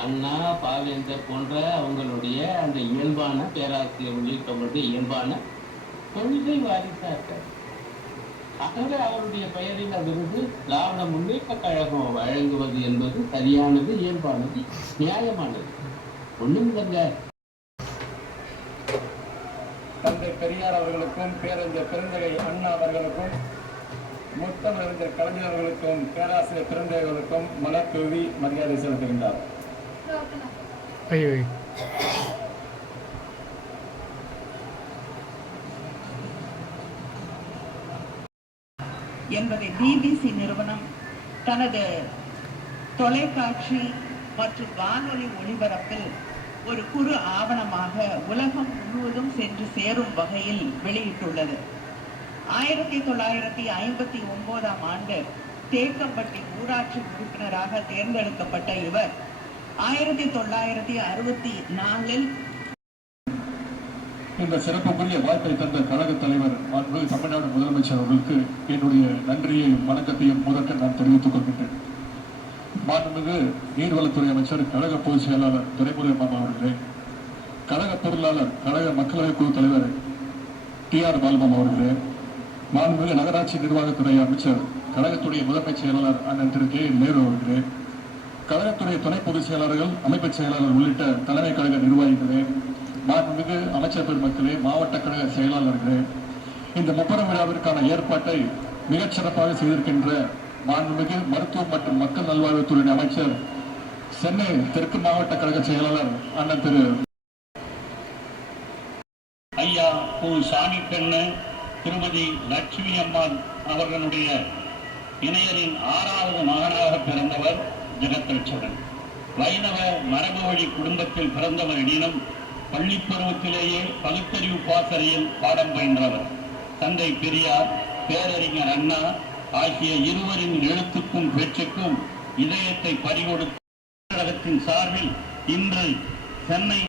அண்ணா, பாவேந்தர் போன்ற அவங்களுடைய அந்த இயல்பான பேராசிரியர் உள்ளிட்டவங்களுடைய இயல்பான கொள்கை வாரிசா இருக்காரு. ஆகவே அவருடைய பெயரில் விருது திராவிட முன்னேற்ற கழகம் வழங்குவது என்பது சரியானது, இயல்பானது, நியாயமானது. ஒண்ணும் இல்லைங்க. தந்தை பெரியார் அவர்களுக்கும் பேரறிஞர் பெருந்தகை அண்ணா அவர்களுக்கும் முத்தமிழறிஞர் கலைஞர் அவர்களுக்கும் பேராசிரியர் பெருந்தகை அவர்களுக்கும் மலர் தூவி மரியாதை செலுத்துகின்றார். என்பதை பிபிசி நிறுவனம் தனது தொலைக்காட்சி மற்றும் வானொலி ஒளிபரப்பில் ஒரு குறு ஆவணமாக உலகம் முழுவதும் சென்று சேரும் வகையில் வெளியிட்டுள்ளது. 1959ஆம் ஆண்டு தேக்கம்பட்டி ஊராட்சி உறுப்பினராக தேர்ந்தெடுக்கப்பட்ட இவர் 1964இல் இந்த சிறப்புக்குரிய வாய்ப்பை தந்த கழக தலைவர் தமிழ்நாடு முதலமைச்சர் அவர்களுக்கு என்னுடைய நன்றியையும் வணக்கத்தையும் முதற்க நான் தெரிவித்துக் கொள்கின்றேன். மாண்புமிகு நீர்வளத்துறை அமைச்சர், கழக பொதுச் செயலாளர் துரைமுருகன் மாமா அவர்களே, கழக பொருளாளர் கழக மக்களவை குழு தலைவர் TR பால்மாமா அவர்களே, மாண்புமிகு நகராட்சி நிர்வாகத்துறை அமைச்சர் கழகத்துடைய முதன்மை செயலாளர் அண்ணன் திரு K நேரு அவர்களே, கழகத்துடைய துணை பொதுச் செயலாளர்கள், அமைப்பு செயலாளர் உள்ளிட்ட தலைமை கழக நிர்வாகிகளே, மாண்புமிகு அமைச்சர் பெருமக்களே, மாவட்ட கழக செயலாளர்களே, இந்த முப்பெரும் விழாவிற்கான ஏற்பாட்டை மிகச் சிறப்பாக செய்திருக்கின்ற மாண்புமிகு மருத்துவம் மற்றும் மக்கள் நல்வாழ்வுத்துறை அமைச்சர், சென்னை தெற்கு மாவட்ட கழக செயலாளர் அண்ணன் திரு ஐயா கு சாமி பெண்ணு திருமதி லட்சுமி அம்மாள் அவர்களுடைய இணையரின் 6வது மகனாக பிறந்தவர் ஜெகத்ரட்சகன். வைணவ மரபு வழி குடும்பத்தில் பிறந்தவர் எனினும் பள்ளி பருவத்திலேயே பகுத்தறிவு பாசறையில் பாடம் பயின்றவர். தந்தை பெரியார், பேரறிஞர் அண்ணா ஆகிய இருவரின் எழுத்துக்கும் பேச்சுக்கும் இதயத்தை பறிகொடுத்த கழகத்தின் சார்பில் இன்று சென்னை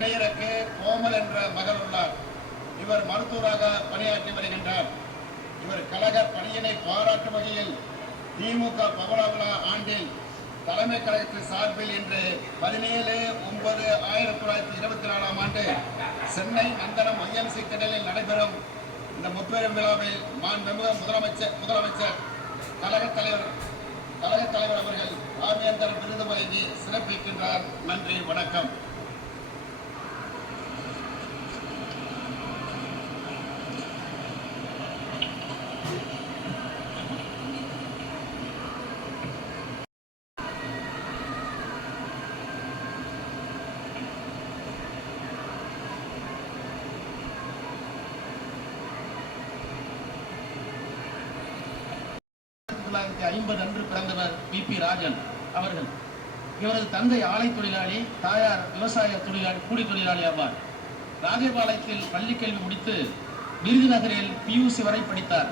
பெயருக்கு கோமல் என்ற மகள் உள்ளார். இவர் மருத்துவராக பணியாற்றி வருகின்றார். இவர் கழக பணியினை பாராட்டும் வகையில் திமுக பவள விழா ஆண்டில் தலைமை கழகத்தின் சார்பில் இன்று 17/9/1924ஆம் ஆண்டு சென்னை நந்தனம் IMC திடலில் நடைபெறும் இந்த முப்பெரும் விழாவில் மாண்புமிகு முதலமைச்சர் கழகத் தலைவர் அவர்கள் பாவேந்தர் விருது வழங்கி சிறப்பிக்கின்றார். நன்றி, வணக்கம். அன்று பிறந்தவர் BP ராஜன் அவர்கள். இவரது தந்தை ஆலை தொழிலாளி, தாயார் விவசாய தொழிலாளி, கூலி தொழிலாளி ஆவார். ராஜபாளையத்தில் பள்ளி கல்வி முடித்து விருதுநகரில் PUC வரை படித்தார்.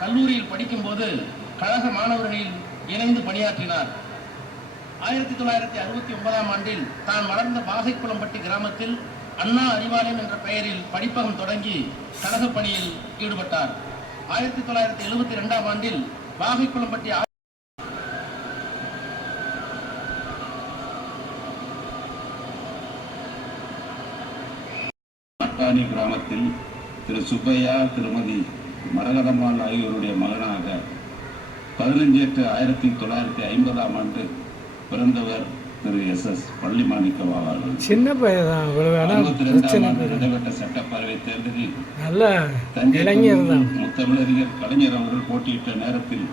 கல்லூரியில் படிக்கும் போது கழக மாணவர்களில் இணைந்து பணியாற்றினார். 1969ஆம் ஆண்டில் தான் வளர்ந்த பாகைக்குளம்பட்டி கிராமத்தில் அண்ணா அறிவாலயம் என்ற பெயரில் படிப்பகம் தொடங்கி கழக பணியில் ஈடுபட்டார். 1972ஆம் ஆண்டில் பாகைக்குளம்பட்டி கிராமத்தில் திரு சுப்பையா, திருமதி மரகதம்மாள் ஆகியோருடைய மகனாக 15/8/1950ஆம் ஆண்டு பிறந்தவர் திரு SS பள்ளிமாணிக்கம் அவர்கள். சின்ன பையன். நடைபெற்ற சட்டப்பேரவை தேர்தலில் முத்தமிழறிஞர் கலைஞர் அவர்கள் போட்டியிட்ட நேரத்தில்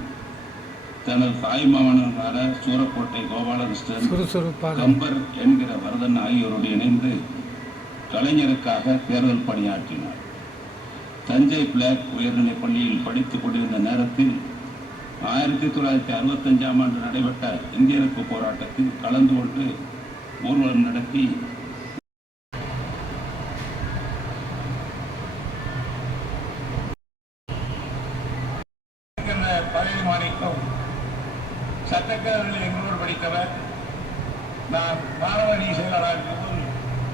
தனது தாய்மாமனான சூரக்கோட்டை கோபாலகிருஷ்ணன், கம்பர் என்கிற வரதன் ஆகியோரோடு இணைந்து கலைஞருக்காக தேர்தல் பணியாற்றினார். தஞ்சை பிளாக் உயர்நிலைப் பள்ளியில் படித்துக் கொண்டிருந்த நேரத்தில் 1965ஆம் ஆண்டு நடைபெற்ற இந்திய எதிர்ப்பு போராட்டத்தில் கலந்து கொண்டு ஊர்வலம் நடத்தி சட்டக்கல்லூரியில் எங்களோடு படித்தவர். நான் மாணவணி செயலாளராக இருக்கும்போது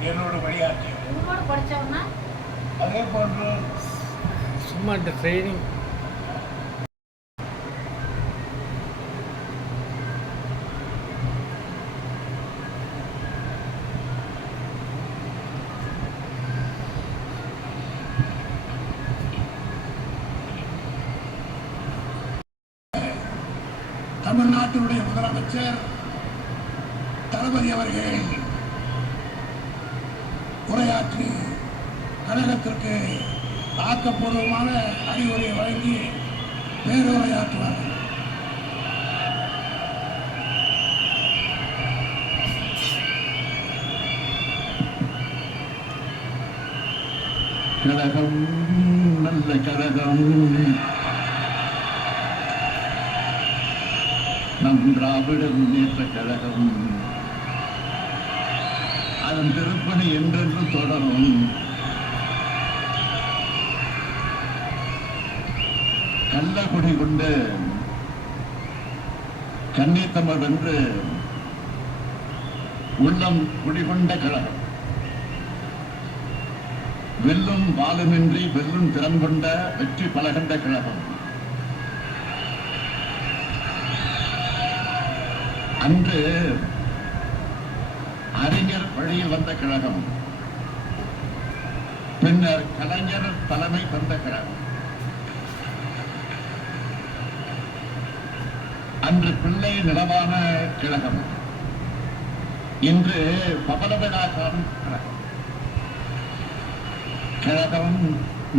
என்னோடு பணியாற்றியவர். அதே போன்று சும்மா இந்த ட்ரைனிங் தமிழ்நாட்டினுடைய முதலமைச்சர் தளபதி அவர்கள் உரையாற்றி கழகத்திற்கு ஆக்கப்பூர்வமான அறிவுரை வழங்கி பேருரையாற்றுவார்கள். கழகம் நல்ல கழகம், நம் திராவிட முன்னேற்ற கழகம், அதன் திருப்பணி என்றென்று தொடரும். கள்ளக்குடி கொண்டு கன்னித்தமிழ் வென்று உள்ளம் குடிகொண்ட கழகம், வெல்லும் வாளுமின்றி வெல்லும் திறன் கொண்ட வெற்றி பலகண்ட கழகம். அன்று அறிஞர் வழியில் வந்த கழகம், பின்னர் கலைஞர் தலைமை தந்த கழகம். அன்று பிள்ளை நிலவான கழகம், இன்று பவள விழா காணும் கழகம். கழகம்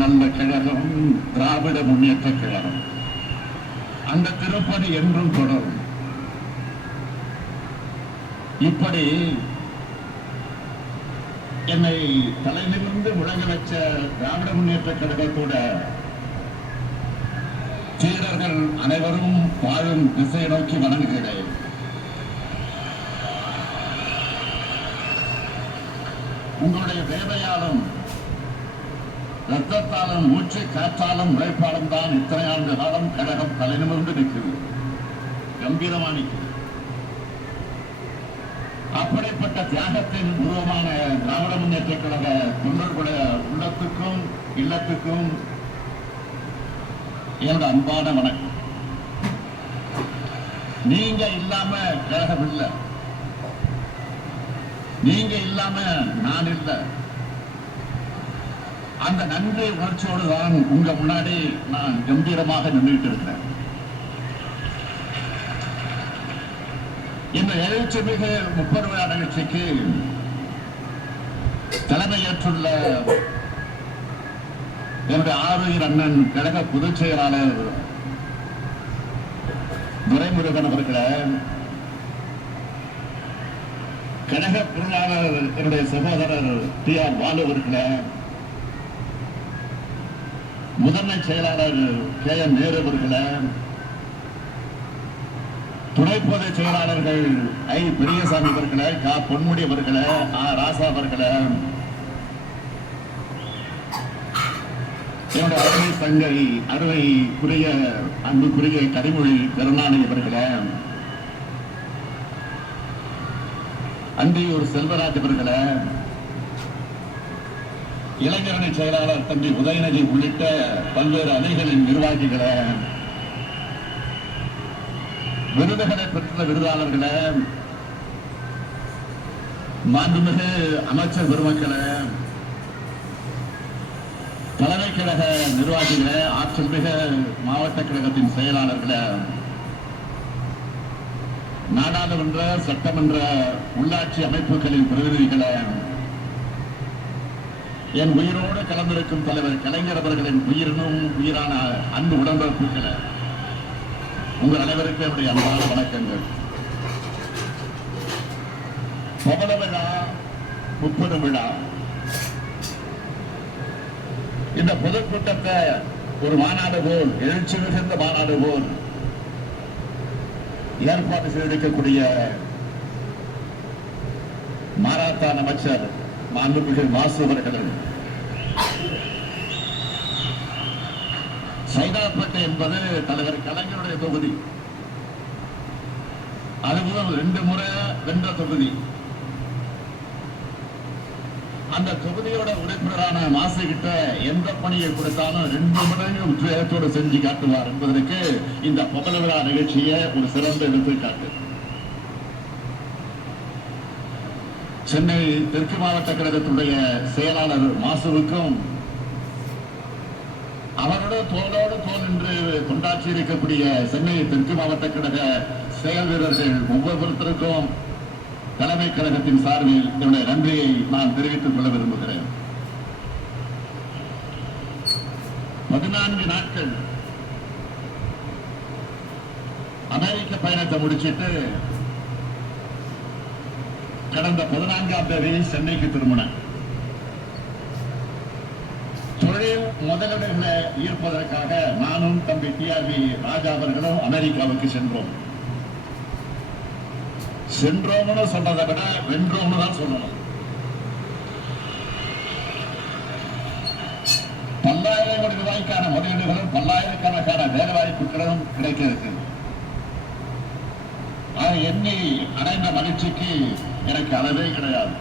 நல்ல கழகம், திராவிட முன்னேற்ற கழகம். அந்த திருப்பணி என்றும் தொடரும். இப்படி என்னை தலைநிமிர்ந்து முழங்க வச்ச திராவிட முன்னேற்ற கழகத்தோட சீடர்கள் அனைவரும் வாழும் திசையை நோக்கி வணங்குகிறேன். உங்களுடைய வேலையாலும் ரத்தத்தாலும் மூச்சு காற்றாலும் உழைப்பாலும் தான் இத்தனை ஆண்டு காலம் கழகம் தலைநிமிர்ந்து நிற்கிறது, கம்பீரமா நிற்கிறது. அப்படிப்பட்ட தியாகத்தின் உருவமான திராவிட முன்னேற்ற கழக தொண்டர்களுடைய உள்ளத்துக்கும் இல்லத்துக்கும் என்னோட அன்பான வணக்கம். நீங்க இல்லாம கழகம் இல்லை, நீங்க இல்லாம நான் இல்லை. அந்த நன்றி உணர்ச்சியோடு தான் உங்க முன்னாடி நான் கம்பீரமாக நின்றுட்டு இருக்கிறேன். இந்த எழுச்சிமிகு 30 விழா நிகழ்ச்சிக்கு தலைமையேற்றுள்ள என்னுடைய ஆறுயிர் அண்ணன் கழக பொதுச் செயலாளர் துரைமுருகன் அவர்களை, கழக பொருளாளர் என்னுடைய சகோதரர் டி.ஆர். பாலு அவர்களை, முதன்மை செயலாளர் கே.என். நேரு அவர்களை, துணை பொதுச் செயலாளர்கள் ஐ. பெரியசாமி அவர்களை, கா. பொன்முடி அவர்களை, ஆ. ராசா அவர்களை, என்னுடைய அருமை தங்கை அருமைக்குரிய அன்புக்குரிய கனிமொழி கருணாநிதி அவர்களை, அந்தியூர் செல்வராஜ் அவர்களை, இளைஞரணி செயலாளர் தம்பி உதயநிதி உள்ளிட்ட பல்வேறு அணிகளின் நிர்வாகிகளை, விருதுகளை பெற்றுள்ள விருதாளர்களை, மாண்புமிகு அமைச்சர் பெருமக்களை, தலைமை கழக நிர்வாகிகளை, ஆற்றல் மிக மாவட்ட கழகத்தின் செயலாளர்களை, நாடாளுமன்ற சட்டமன்ற உள்ளாட்சி அமைப்புகளின் பிரதிநிதிகளை, என் உயிரோடு கலந்திருக்கும் தலைவர் கலைஞர் அவர்களின் உயிரினும் உயிரான அன்பு உடன்பிறப்புகளை, உங்கள் அனைவருக்கும் என்னுடைய அன்பான வணக்கங்கள். பவள விழா 30 விழா, இந்த பொதுக்கூட்டத்தை ஒரு மாநாடு போல், எழுச்சி மிகுந்த மாநாடு போல் ஏற்பாடு செய்திருக்கக்கூடிய மாராத்தான் அமைச்சர் மாண்புமிகு வாசு அவர்கள், சைதாப்பேட்டை என்பது தலைவர் கலைஞருடைய தொகுதி. அதுவும் 2 முறை வென்ற தொகுதி. அந்த தொகுதியோட உறுப்பினரான மாசு கிட்ட எந்த பணியை கொடுத்தாலும் 2 மடங்கு உத்வேகத்தோடு செஞ்சு காட்டுவார் என்பதற்கு இந்த பொங்கல் விழா நிகழ்ச்சியை ஒரு சிறந்த எடுத்துக்காட்டு. சென்னை தெற்கு மாவட்ட கழகத்துடைய செயலாளர் மாசுவுக்கும் அவரோட தோளோடு தோல் என்று கொண்டாற்றி இருக்கக்கூடிய சென்னை தெற்கு மாவட்ட கழக செயல் வீரர்கள் ஒவ்வொருத்தருக்கும் தலைமை கழகத்தின் சார்பில் என்னுடைய நன்றியை நான் தெரிவித்துக் கொள்ள விரும்புகிறேன். 14 நாட்கள் அமெரிக்க பயணத்தை முடிச்சிட்டு கடந்த 14ஆம் தேதி சென்னைக்கு திரும்பினேன். தொழில் முதலீடுகளை ஈர்ப்பதற்காக நானும் தம்பி டிஆர்பி ராஜா அவர்களும் அமெரிக்காவுக்கு சென்றோம். சென்றோம்னு சொல்றதை விட வென்றோம்னு தான் சொல்லணும். பல்லாயிரம் கோடி ரூபாய்க்கான முதலீடுகளும் பல்லாயிரக்கணக்கான வேலை வாய்ப்புகளும் கிடைக்க இருக்கு. அதை எண்ணி அடைந்த மகிழ்ச்சிக்கு எனக்கு அளவே கிடையாது.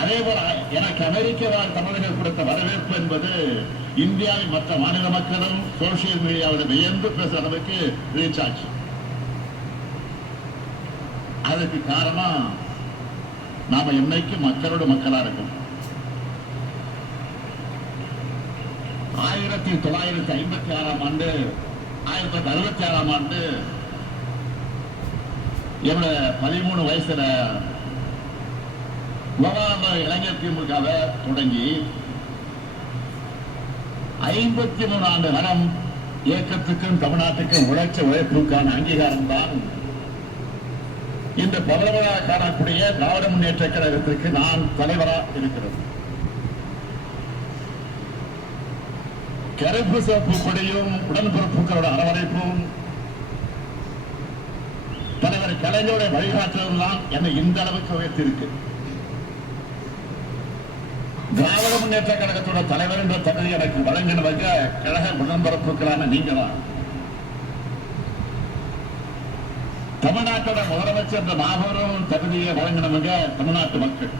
அதேபோல எனக்கு அமெரிக்க வாழ் தமிழர்கள் கொடுத்த வரவேற்பு என்பது இந்தியாவின் மற்ற மாநில மக்களும் சோசியல் மீடியாவில் வியந்து பேசுற அளவுக்கு ரீச் ஆச்சு. அதுக்கு காரணம் நாம என்னைக்கு மக்களோட மக்களா இருக்கும். 1956ஆம் ஆண்டு 1966ஆம் ஆண்டு என்னோட 13 வயசுல விவகார இளைஞர் திமுகவை தொடங்கி 53 ஆண்டு காலம் இயக்கத்துக்கும் தமிழ்நாட்டுக்கும் உழைப்புக்கான அங்கீகாரம் தான் இந்த பரவலாக காணக்கூடிய திராவிட முன்னேற்ற கழகத்திற்கு நான் தலைவராக இருக்கிறது. கருப்பு சிவப்பு கொடியும் உடன்பிறப்புகளோட அரவணைப்பும் தலைவர் கலைஞருடைய வழிகாட்டுதல் தான் என்னை இந்த அளவுக்கு உயர்த்தியிருக்கு. திராவிட முன்னேற்ற கழகத்தோட தலைவர் என்ற தகுதி எனக்கு வழங்கினவங்க கழக உடன்பிறப்புகளான நீங்க தான். தமிழ்நாட்டோட முதலமைச்சர் என்ற மாபெரும் தகுதியை வழங்கினவங்க தமிழ்நாட்டு மக்கள்.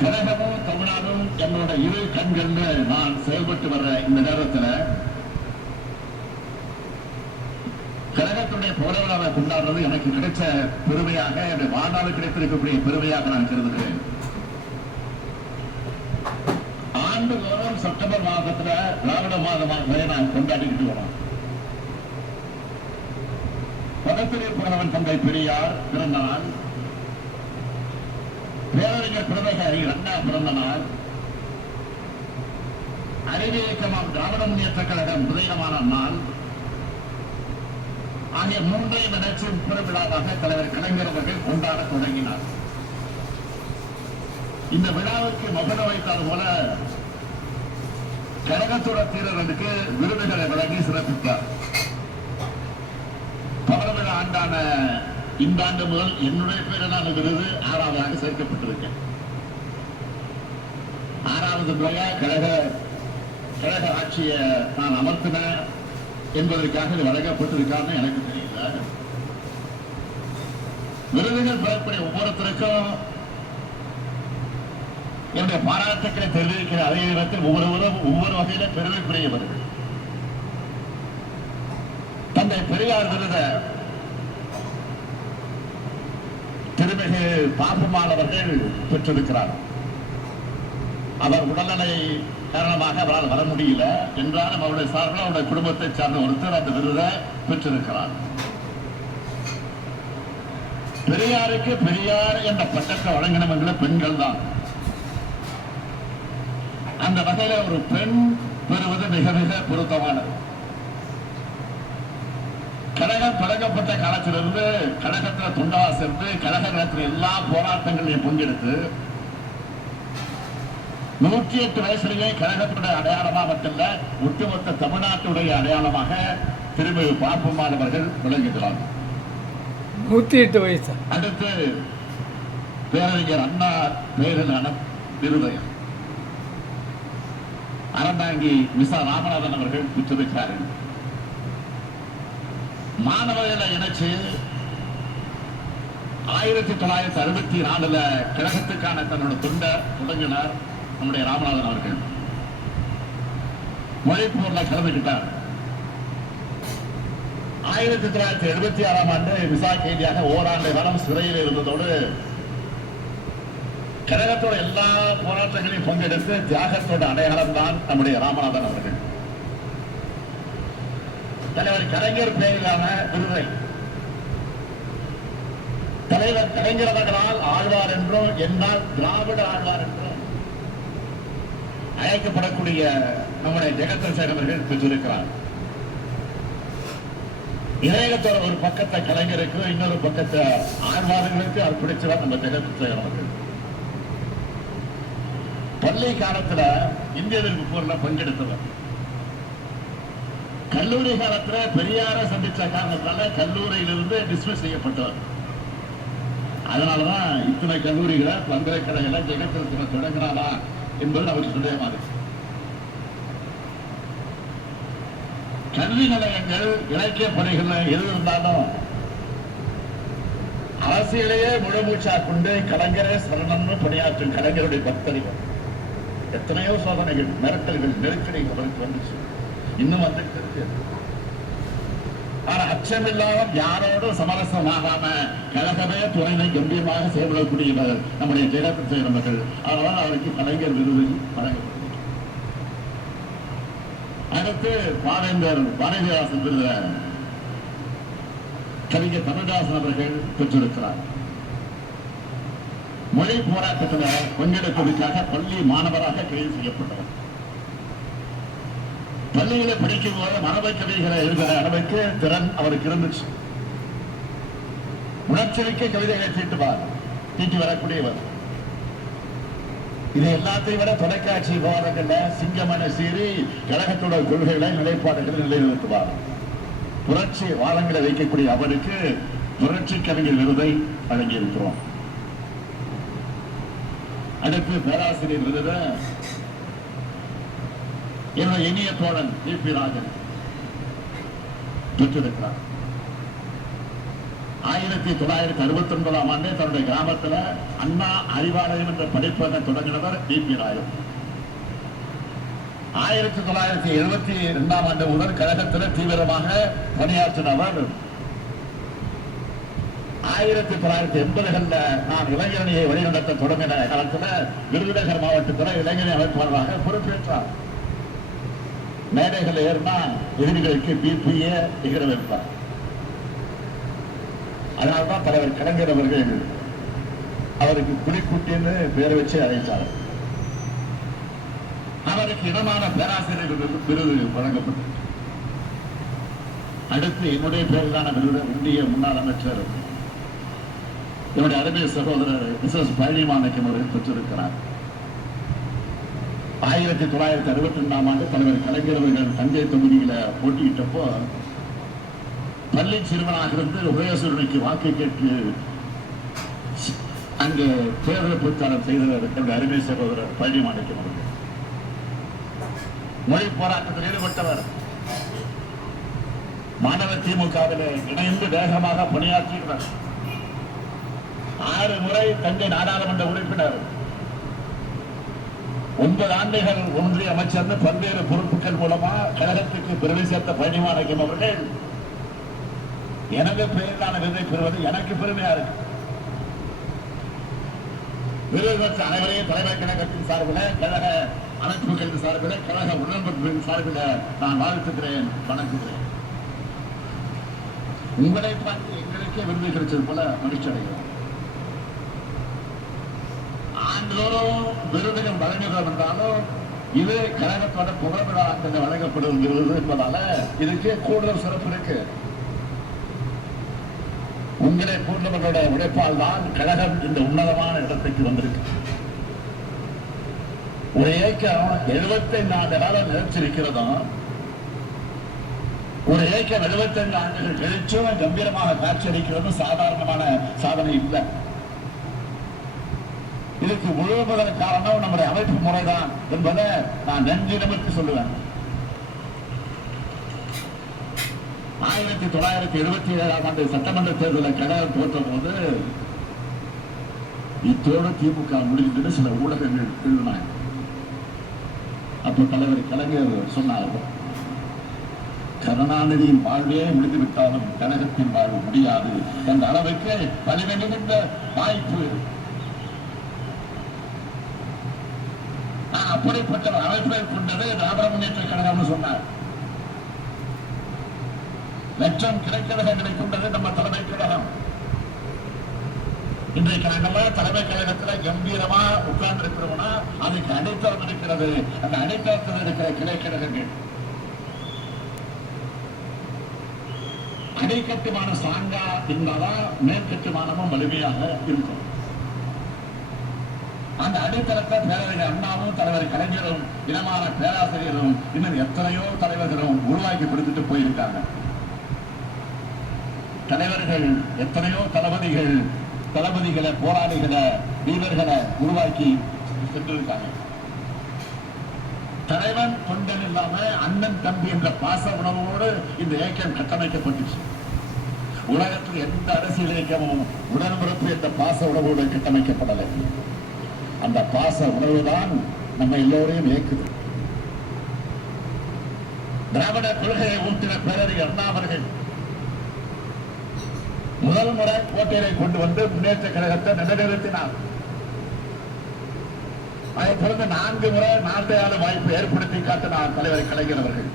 கழகமும் தமிழ்நாடும் என்னோட இரு கண்கள் நான் செயல்பட்டு வர்ற இந்த நேரத்தில் கழகத்துடைய புகழ விழாவை கொண்டாடுறது எனக்கு கிடைச்ச பெருமையாக, என்னுடைய வாழ்நாள் கிடைத்திருக்கக்கூடிய பெருமையாக நான் கருதுகிறேன். ஆண்டுதோறும் செப்டம்பர் மாதத்துல திராவிட மாதமாக நான் கொண்டாடிக்கிட்டு வரோம். பதத்திலே பிறந்தவன் தந்தை பெரியார் பிறந்த நாள், பேரறிஞர் பிறந்தகரி அண்ணா பிறந்த நாள், அறிவியக்கமாம் திராவிட முன்னேற்ற கழகம் உதயமான நாள் ஆகிய 3ஐயும் நினைச்சு பெருவிழாவாக தலைவர் கலைஞர் அவர்கள் கொண்டாட தொடங்கினார். இந்த விழாவுக்கு மகுட வைத்தால் போல கழகத்தோட தீரர்களுக்கு விருதுகளை வழங்கி சிறப்பித்தார். பவளவிழா ஆண்டான இந்த ஆண்டு முதல் என்னுடைய பேரிலான விருது 6ஆவதாக சேர்க்கப்பட்டிருக்கேன். 6வது முறையா கழக ஆட்சியை நான் அமர்த்தின என்பதற்காக இது வழங்கப்பட்டிருக்கான்னு எனக்கு தெரியல. விருதுகள் பெறக்கூடிய ஒவ்வொருத்தருக்கும் என்னுடைய பாராட்டுக்களை தெரிவிக்கிற அதே நேரத்தில் ஒவ்வொருவரும் ஒவ்வொரு வகையில பெருமைக்குரியவர்கள். தந்தை பெரியார் விருத திருமிகு பாப்பம்மாள் அவர்கள் பெற்றிருக்கிறார். அவர் உடல்நிலை காரணமாக அவரால் வர முடியல என்றாலும் அவருடைய சார்பில் அவருடைய குடும்பத்தை சார்ந்த ஒருத்தர் அந்த விருதை பெற்றிருக்கிறார். பெரியாருக்கு பெரியார் என்ற பட்டத்தை வழங்கினவங்கள பெண்கள் தான். அந்த வகையில ஒரு பெண் பெறுவது மிக மிக பொருத்தமானது. கழகம் தொடங்கப்பட்ட காலத்திலிருந்து கழகத்தில் தொண்டாக சேர்ந்து கழக நேரத்தில் எல்லா போராட்டங்களையும் பங்கெடுத்து 108 வயசுலேயே கழகத்துடைய அடையாளமாக மட்டுமல்ல ஒட்டுமொத்த தமிழ்நாட்டுடைய அடையாளமாக திருமிகு பாப்பம்மாள் அவர்கள் விளங்குகிறார். 108 வயசு. அடுத்து பேரறிஞர் அண்ணா பேரிலான விருதயம் அறந்தாங்கி விசா ராமநாதன் அவர்கள் பெற்றிருக்கிறார்கள். மாணவர்களை இணைச்சு 1964 கழகத்துக்கான தன்னோட தொண்டை தொடங்கினார் நம்முடைய ராமநாதன் அவர்கள். மொழிப்போர்ல கலந்துகிட்டார். 1976 விசா கைதியாக ஓராண்டு காலம் சிறையில் இருந்ததோடு கழகத்தோட எல்லா போராட்டங்களையும் பங்கெடுத்து தியாகத்தோட அடையாளம் தான் நம்முடைய ராமநாதன் அவர்கள். தலைவர் கலைஞர் பெயரிலான விருதை தலைவர் கலைஞர் அவர்களால் ஆழ்வார் என்றும் என்னால் திராவிட ஆழ்வார் என்றும் அழைக்கப்படக்கூடிய நம்முடைய ஜெகத்ரட்சகன் அவர்கள் பெற்றிருக்கிறார். இணையத்தோட ஒரு பக்கத்தை கலைஞருக்கு, இன்னொரு பக்கத்தை ஆழ்வார்களுக்கு அர்ப்பணிச்சவர் நம்ம ஜெகத்ரட்சகன் அவர்கள். பள்ளி காலத்துல இந்திய எதிர்ப்பு போர்ல பங்கெடுத்தவர். கல்லூரி காலத்துல பெரியார சந்திச்ச காரணத்தால கல்லூரியிலிருந்து டிஸ்மிஸ் செய்யப்பட்டவர். அதனாலதான் இத்தனை கல்லூரிகளை பல்கலைக்கழக ஜெகத்தில் தொடங்கினாரா என்பது அவருக்கு சந்தேகமாக இருக்கு. கல்வி நிலையங்கள் இலக்கிய பணிகள் எது இருந்தாலும் அரசியலையே முழுமூச்சா கொண்டு கலைஞரே சரணம்னு பணியாற்றும் கலைஞருடைய பக்தர்கள் எத்தனையோ சோதனைகள், மிரட்டல்கள், நெருக்கடிகள் அவருக்கு வந்துச்சு, இன்னும் வந்துட்டு இருக்கு. ஆனா அச்சமில்லாம யாரோடும் சமரசமாகாம கழகமே துணைமை கம்பீரமாக செயல்படக்கூடியவர் நம்முடைய ஜெகத்ரட்சகன் அவர்கள். அதனால அவருக்கு கலைஞர் விருது வழங்கப்பட்டது. அடுத்து பாவேந்தர் பாரதிதாசன் விருது கவிஞர் தமிழ்தாசன் அவர்கள் பெற்றிருக்கிறார். மொழி போராட்டத்தில் பங்கெடுப்பதற்காக பள்ளி மாணவராக கைது செய்யப்பட்டவர். பள்ளிகளை படிக்கும் போது மரபை கவிதைகளை எழுதுகிற அளவுக்கு திறன் அவருக்கு இருந்துச்சு. உணர்ச்சிமிக்க கவிதைகளை தீட்டி வரக்கூடியவர். இது எல்லாத்தையும் விட தொலைக்காட்சி விவாதங்கள்ல சிங்கமன சீறி கழகத்தோட கொள்கைகளை நிலைப்பாடுகளை நிலைநிறுத்துவார். புரட்சி வாதங்களை வைக்கக்கூடிய அவருக்கு புரட்சி கவிஞர் விருதை வழங்கியிருக்கிறோம். அடுத்து பேராசிரியர் விருது என்னுடைய இனிய தோழன் விபி ராஜன் பெற்றிருக்கிறார். 1969 தன்னுடைய கிராமத்தில் அண்ணா அறிவாலயம் என்ற படிப்பை தொடங்கினவர் விபி ராஜன். 1972 முதல் கழகத்தில் தீவிரமாக பணியாற்றினவர். 1980 நான் இளைஞரணியை வழிநடத்த தொடங்கின காலத்தில் விருதுநகர் மாவட்டத்தில் இளைஞரணி அமைப்பாளராக பொறுப்பேற்றார். மேடைகள் ஏறினா எதிரிகளுக்கு பிபிஏ நிகழ வைப்பார். அதனால்தான் தலைவர் கலைஞர் அவர்கள் அவருக்கு புலிக்குட்டின்னு பேரை வச்சு அழைத்தார். அவருக்கு இடமான பேராசிரியர் விருது வழங்கப்பட்டது. அடுத்து என்னுடைய பேரிலான விருது இந்திய முன்னாள் அமைச்சர் என்னுடைய அருமை சகோதரர் எஸ் பழனிமாணிக்கம் அவர்கள் பெற்றிருக்கிறார். 1962 தலைவர் கலைஞர் அவர்கள் தஞ்சை தொகுதியில போட்டியிட்டப்போ பள்ளி சிறுவனாக இருந்து உதயசூரனுக்கு வாக்கு கேட்டு அங்கு தேர்தல் பிரச்சாரம் செய்தவர் என்னுடைய அருமை சகோதரர் பழனிமாணிக்கம் அவர்கள். மொழி போராட்டத்தில் ஈடுபட்டவர். மாணவர் திமுகவில் இணைந்து வேகமாக பணியாற்றுகிறார். 6 முறை தஞ்சை நாடாளுமன்ற உறுப்பினர், 9 ஆண்டுகள் ஒன்றிய அமைச்சர், பல்வேறு பொறுப்புகள் மூலமா கழகத்துக்கு பெருமை சேர்த்த பழனிமாணிக்கம் அவர்கள் எனக்கு பெயரான விருதை பெறுவது எனக்கு பெருமையா இருக்கு. விருது பெற்ற அனைவரையும் தலைமை கழகத்தின் சார்பில், கழக அமைப்புகளின் சார்பில், கழக உடன்படிக்கையின் சார்பில் நான் வாழ்த்துக்கிறேன், வணங்குகிறேன். உங்களை பார்த்து எங்களுக்கே விருது கிடைச்சது போல மகிழ்ச்சி அடைகிறோம். ஆண்டுதோறும் விருதுகள் வழங்குகிறோம் என்றாலும் இது கழகத்தோட புகழ்விழா வழங்கப்படும் விருது என்பதால இதுக்கு கூடுதல் சிறப்பு இருக்கு. உங்களை போன்றவர்களோட உழைப்பால் தான் கழகம் இந்த உன்னதமான இடத்துக்கு வந்திருக்கு. ஒரு இயக்கம் 75 ஆண்டு காலம் நிலைச்சிருக்கிறதும், ஒரு இயக்கம் 75 ஆண்டுகள் கழிச்சும் கம்பீரமாக காட்சியளிக்கிறதும் சாதாரணமான சாதனை இல்லை. இதுக்கு முழுவதற்கு காரணம் நம்முடைய அமைப்பு முறைதான் என்பதை நான் நன்றி நிமிர்த்தி சொல்லுவேன். 1977ஆம் ஆண்டு சட்டமன்ற தேர்தலில் கழகம் தோற்ற போது இத்தோட திமுக முடிஞ்சதுன்னு சில ஊடகங்கள் எழுதினாங்க. அப்ப தலைவர் கலைஞர் சொன்னார், கருணாநிதியின் வாழ்வே முடிந்துவிட்டாலும் கழகத்தின் வாழ்வு முடியாது என்ற அளவுக்கு வலிமைகின்ற வாய்ப்பு. அப்படிப்பட்ட அமைப்பை கொண்டது திராவிட முன்னேற்ற கழகம்னு சொன்னார். லட்சம் கிளைக்கழகங்களை கொண்டது நம்ம தலைமை கழகம். இன்றைக்கு நாங்கெல்லாம் தலைமை கழகத்துல கம்பீரமா உட்கார்ந்து இருக்கிறோம்னா அதுக்கு அடித்தளம் இருக்கிறது. அந்த அடித்தளத்தில் இருக்கிற கிளைக்கழகங்கள் அடிக்கட்டுமான சாங்கா இருந்தாதான் மேற்கட்டுமானமும் வலிமையாக இருக்கும். அந்த அடித்தளத்தை பேரறிஞர் அண்ணாவும் தலைவர் கலைஞரும் இனமான பேராசிரியரும் இன்னும் எத்தனையோ தலைவர்களும் உருவாக்கி கொடுத்துட்டு போயிருக்காங்க. தலைவர்கள் எத்தனையோ தளபதிகளை போராளிகளை வீரர்களை உருவாக்கி சென்றிருக்காங்க. தலைவன் தொண்டன் இல்லாம அண்ணன் தம்பி என்ற பாச உணர்வோடு இந்த இயக்கம் கட்டமைக்கப்பட்டுச்சு. உலகத்தில் எந்த அரசியல் இயக்கமும் உடன்பிறப்பு என்ற பாச உணர்வோடு கட்டமைக்கப்படலை. அந்த பாச உணர்வு தான் நம்ம எல்லோரையும் இயக்குது. திராவிட கொள்கையை ஊட்டின பேரறிஞர் அண்ணா அவர்கள் முதல் முறை கோட்டையை கொண்டு வந்து முன்னேற்ற கழகத்தை நிலைநிறுத்தினார். அதை தொடர்ந்து 4 முறை நாட்டை ஆள வாய்ப்பு ஏற்படுத்தி காட்டினார் தலைவர் கலைஞர் அவர்கள்.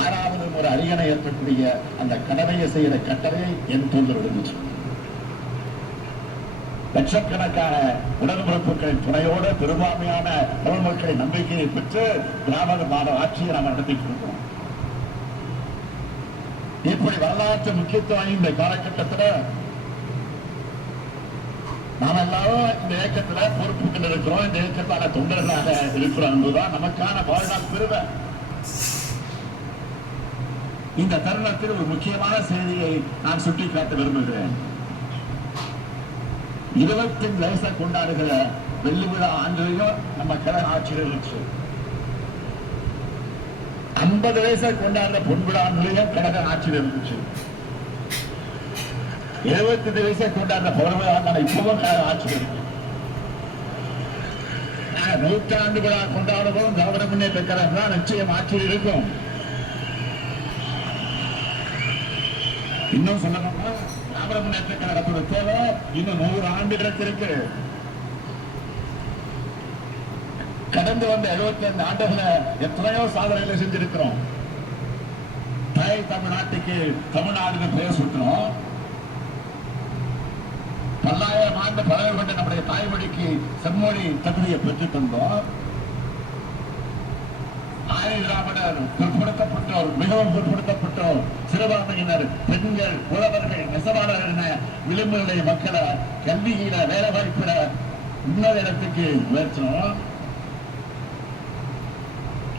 6வது முறை அரியணை ஏற்பக்கூடிய அந்த கடமையை செய்கிற கட்டளை என் தோன்றல் இருந்துச்சு. லட்சக்கணக்கான உடன்பிறப்புகளின் துணையோடு பெரும்பான்மையான தமிழ் மக்களின் நம்பிக்கையை பெற்று திராவிட மாநில ஆட்சியை நாம் நடத்தி கொடுக்கிறோம். இப்படி வரலாற்று முக்கியத்துவம் இந்த காலகட்டத்தில் நாம் எல்லாரும் இந்த இயக்கத்துல பொறுப்புகள் இருக்கிறோம். இந்த இயக்கத்தான தொண்டர்களாக இருக்கிறோம் என்பதுதான் நமக்கான வாழ்நாள் பெருமை. இந்த தருணத்தில் ஒரு முக்கியமான செய்தியை நான் சுட்டிக்காட்ட விரும்புகிறேன். 25 வயசை கொண்டாடுகிற வெள்ளி விழா ஆண்டுகளையும் நம்ம கழக ஆட்சியில் இருந்துச்சு. 50 வயசை கொண்டாடுற பொன் விழா ஆண்டுகளையும் கழக ஆட்சியில் இருந்துச்சு. 75 வயசை கொண்டாடுற பவர் விழா இப்பவும் கழக ஆட்சியில் இருக்கு. 100 விழா கொண்டாடுவோம் திராவிட முன்னேற்ற கழகம் தான் நிச்சயம் ஆட்சியில் இருக்கும். இன்னும் சொல்லணும்னா திராவிட முன்னேற்ற கழகத்தோட தேவை இன்னும் 100 ஆண்டுகளுக்கு இருக்கு. கடந்து வந்த 75 ஆண்டுகளை எத்தனையோ சாதனைகளை செஞ்சிருக்கிறோம். தாய் தமிழ்நாட்டுக்கு தமிழ்நாடுன்னு பெயர் சுற்றோம். பல்லாயிரம் ஆண்டு பலர் கொண்ட நம்முடைய தாய்மொழிக்கு செம்மொழி தகுதியை பெற்றுத் தந்தோம். திராவிடர் பிற்படுத்தப்பட்டோர், மிகவும் பிற்படுத்தப்பட்டோர், சிறுபான்மையினர், பெண்கள், உழவர்கள், நெசவாளர்கள் என விளிம்புடைய மக்களை கல்வியில வேலை வாய்ப்புல இன்னொரு இடத்துக்கு உயர்த்தணும்.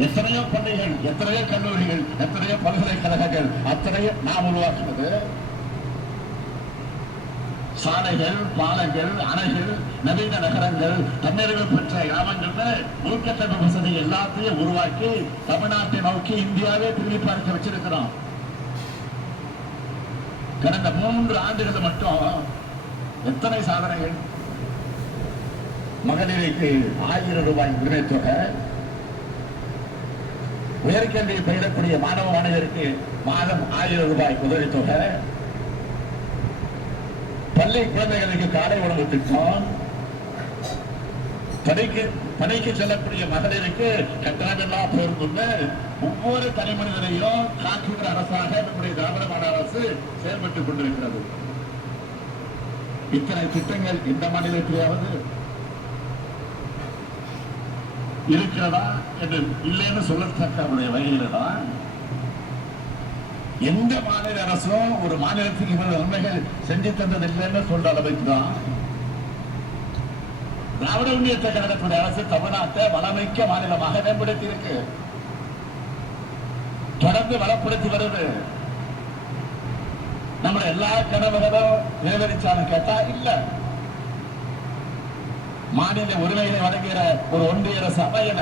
எத்தனையோ பள்ளிகள், எத்தனையோ கல்லூரிகள், எத்தனையோ பல்கலைக்கழகங்கள் அத்தனையும் நாம் உருவாக்குவது. சாலைகள், பாலங்கள், அணைகள், நவீன நகரங்கள், தண்ணீர்கள் பெற்ற கிராமங்கள், உள்கட்டமைப்பு வசதி எல்லாத்தையும் உருவாக்கி தமிழ்நாட்டை நோக்கி இந்தியாவே திரும்பி பார்க்க வச்சிருக்கிறோம். கடந்த 3 ஆண்டுகள் மட்டும் எத்தனை சாதனைகள்! மகளிருக்கு 1000 ரூபாய் உரிமை தொகை, உயர்கல்வி பயிலக்கூடிய மாணவ மாணவருக்கு மாதம் 1000 ரூபாய் உதவித்தொகை, பள்ளி குழந்தைகளுக்கு காலை உணவு திட்டம், பணிக்கு செல்லக்கூடிய மகளிருக்கு கட்டணமில்லா பேருந்து, ஒவ்வொரு தனி மனிதனையும் காக்கின்ற அரசாக நம்முடைய திராவிட மாடல் அரசு செயல்பட்டுக் கொண்டிருக்கிறது. இத்தனை திட்டங்கள் இந்த மாநிலத்திலேயாவது இருக்கிறதா என்று இல்லைன்னு சொல்லத்தக்க வகையில தான் எந்த மாநில அரசும் ஒரு மாநிலத்துக்கு இவ்வளவு நன்மைகள் செஞ்சு தந்தது இல்லைன்னு சொல்ற அளவுக்கு தான் திராவிட முன்னேற்ற கழகத்துடைய அரசு தமிழ்நாட்டை வளமிக்க மாநிலமாக மேம்படுத்தி இருக்கு, தொடர்ந்து வளப்படுத்தி வருது. நம்ம எல்லா கனவுகளும் நிறைவேறிச்சாலும் கேட்டா இல்ல. மாநில உரிமைகளை வழங்குகிற ஒரு ஒன்றிய அரசு அமையல.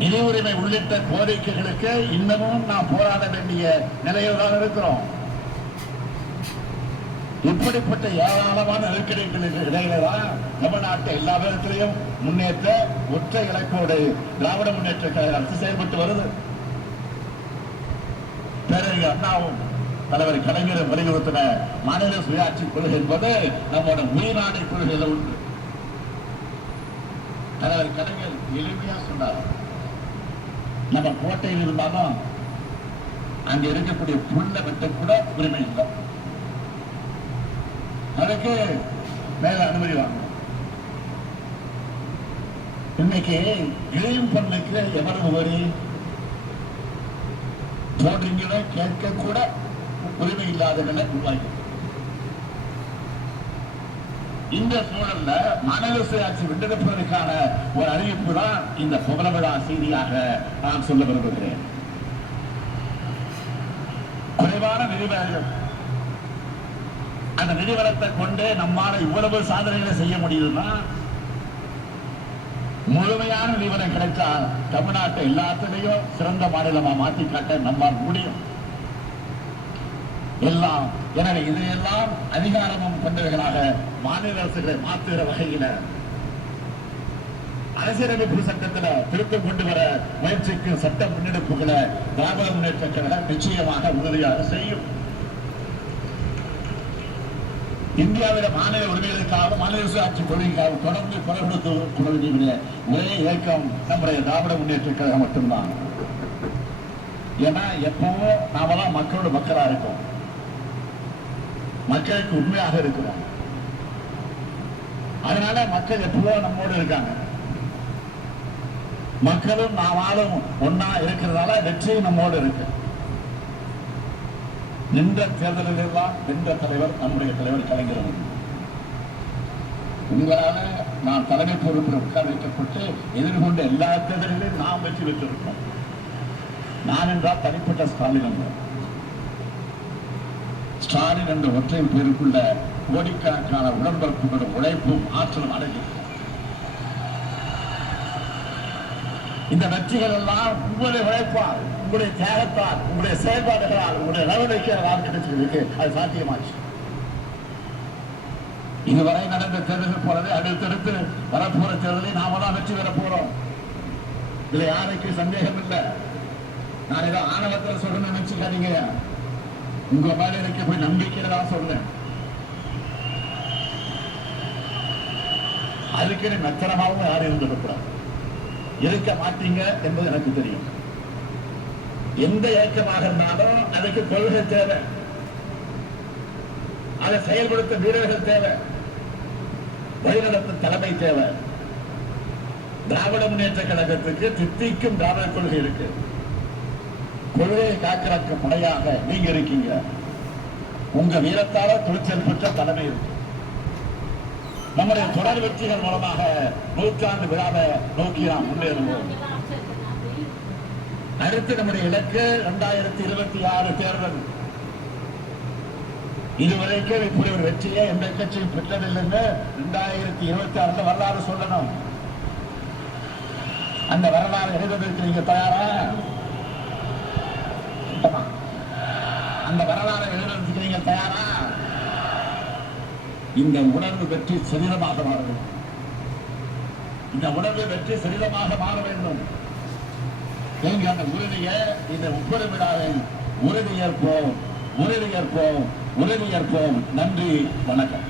நிதி உரிமை உள்ளிட்ட கோரிக்கைகளுக்கு இன்னமும் நாம் போராட வேண்டிய நிலையில் தான் இருக்கிறோம். இப்படிப்பட்ட ஏராளமான நெருக்கடிகளுக்கு இடையில தான் தமிழ்நாட்டை எல்லா விதத்திலையும் முன்னேற்ற ஒற்றை இலக்கோடு திராவிட முன்னேற்ற கழக அரசு செயல்பட்டு வருது. பேரறிஞர் அண்ணாவும் தலைவர் கலைஞர் வலியுறுத்தின மாநில சுயாட்சி கொள்கை என்பது நம்மோட உயிர்நாடை கொள்கையில உண்டு. தலைவர் கலைஞர் எளிமையா சொன்னார், நம்ம கோட்டையில் இருந்தாலும் அங்க இருக்கக்கூடிய புல்ல வெட்ட கூட உரிமை இல்லை, அதுக்கு மேல அனுமதி வாங்கணும். இன்னைக்கு இளையும் பொண்ணுக்கு எவ்வளவு வரி தோன்றீங்களோ கேட்க கூட உரிமை இல்லாத நிலை உருவாக்கி, இந்த சூழல்ல மாநில சுயாட்சி வென்றெடுப்பதற்கான ஒரு அறிவிப்பு தான் இந்த புகழ விழா செய்தியாக நான் சொல்ல விரும்புகிறேன். குறைவான நிதிவரங்கள், அந்த நிதிவரத்தை கொண்டு நம்மால இவ்வளவு சாதனைகளை செய்ய முடியுதுன்னா, முழுமையான நிதிவரம் கிடைச்சா தமிழ்நாட்டை எல்லாத்திலையும் சிறந்த மாநிலமா மாற்றி காட்ட நம்மால் முடியும். எல்லாம் எனவே இதையெல்லாம் அதிகாரமும் கொண்டவர்களாக மாநில அரசுகளை மாற்றுகிற வகையில அரசியலமைப்பு சட்டத்தில் திருத்தம் கொண்டு வர முயற்சிக்கும் சட்ட முன்னெடுப்புகளை திராவிட முன்னேற்ற கழகம் நிச்சயமாக உறுதியாக செய்யும். இந்தியாவில மாநில உரிமைகளுக்காக மாநில சுயாட்சி கொள்கைக்காக தொடர்ந்து குரல் கொடுத்து கொள்கையுடைய ஒரே இயக்கம் நம்முடைய திராவிட முன்னேற்ற கழகம் மட்டும்தான். ஏன்னா எப்பவும் நாம தான் மக்களோட மக்களா இருக்கோம், மக்களுக்கு உண்மையாக இருக்கிறோம். அதனால மக்கள் எப்பவும் நம்மோடு இருக்காங்க. மக்களும் நாமாலும் ஒன்னா இருக்கிறதால வெற்றி நம்மோடு இருக்கு. நின்ற தேர்தலில் எல்லாம் வென்ற தலைவர் நம்முடைய தலைவர் கலைஞர். உங்களால நான் தலைமை பொறுப்பில் உட்கார வைக்கப்பட்டு எதிர்கொண்ட எல்லா தேர்தலிலும் நாம் வெற்றி பெற்றிருக்கோம். நான் என்றால் தனிப்பட்ட ஸ்டாலின் அல்ல. ஸ்டாலின் என்ற ஒற்றை பேருக்குள்ள கோடிக்கணக்கான உடன்பிறப்புகளும் உழைப்பும் ஆற்றலும் அடங்கியிருக்கும். இந்த வெற்றிகள் எல்லாம் உங்களுடைய உழைப்பால், உங்களுடைய தியாகத்தால், உங்களுடைய செயல்பாடுகளால், உங்களுடைய நடவடிக்கைகளால் கிடைச்சிருக்கு. அது சாத்தியமாச்சு. இதுவரை நடந்த தேர்தல்கள் போலவே அடுத்தடுத்து வரப்போற தேர்தலை நாம தான் வெற்றி பெற போறோம். இதுல யாருக்கு சந்தேகம் இல்லை. நான் ஏதோ ஆணவத்தில் சொல்லணும்னு நினைச்சுக்காதீங்க. உங்க மேல இருக்க போய் நம்பிக்கையில தான் சொல்றேன். அதுக்கு மெத்தனமாகவும் யாரும் இருந்திருக்கிறார், இருக்க மாட்டீங்க என்பது எனக்கு தெரியும். எந்த இயக்கமாக இருந்தாலும் அதுக்கு கொள்கை தேவை, அதை செயல்படுத்த வீரர்கள் தேவை, வழிநடத்த தலைமை தேவை. திராவிட முன்னேற்ற கழகத்துக்கு தித்திக்கும் திராவிட கொள்கை இருக்கு. கொள்கையை காக்கிறக்கு முறையாக நீங்க இருக்கீங்க. உங்க வீரத்தால துணிச்சல் பெற்ற தலைமை இருக்கு. நம்முடைய தொடர் வெற்றிகள் மூலமாக 100ஆண்டு விழாவை நோக்கி நாம் முன்னேறுவோம். அடுத்து நம்முடைய இலக்கு 2026 தேர்தல். இதுவரைக்கும் இப்படி ஒரு வெற்றியை எந்த கட்சியும் பெற்றதில்லைன்னு 2026 வரலாறு சொல்லணும். அந்த வரலாறு எழுதுவதற்கு நீங்க தயாரா? அந்த வரலாறு எழுதுவதற்கு நீங்க தயாரா? இந்த உணர்வு வெற்றி சரீரமாக மாற வேண்டும். இந்த உணர்வு வெற்றி சரீரமாக மாற வேண்டும். எங்க அந்த உறுதியை இந்த ஒவ்வொரு விழாவை உறுதியேற்போம், உறுதியேற்போம், உறுதியேற்போம். நன்றி, வணக்கம்.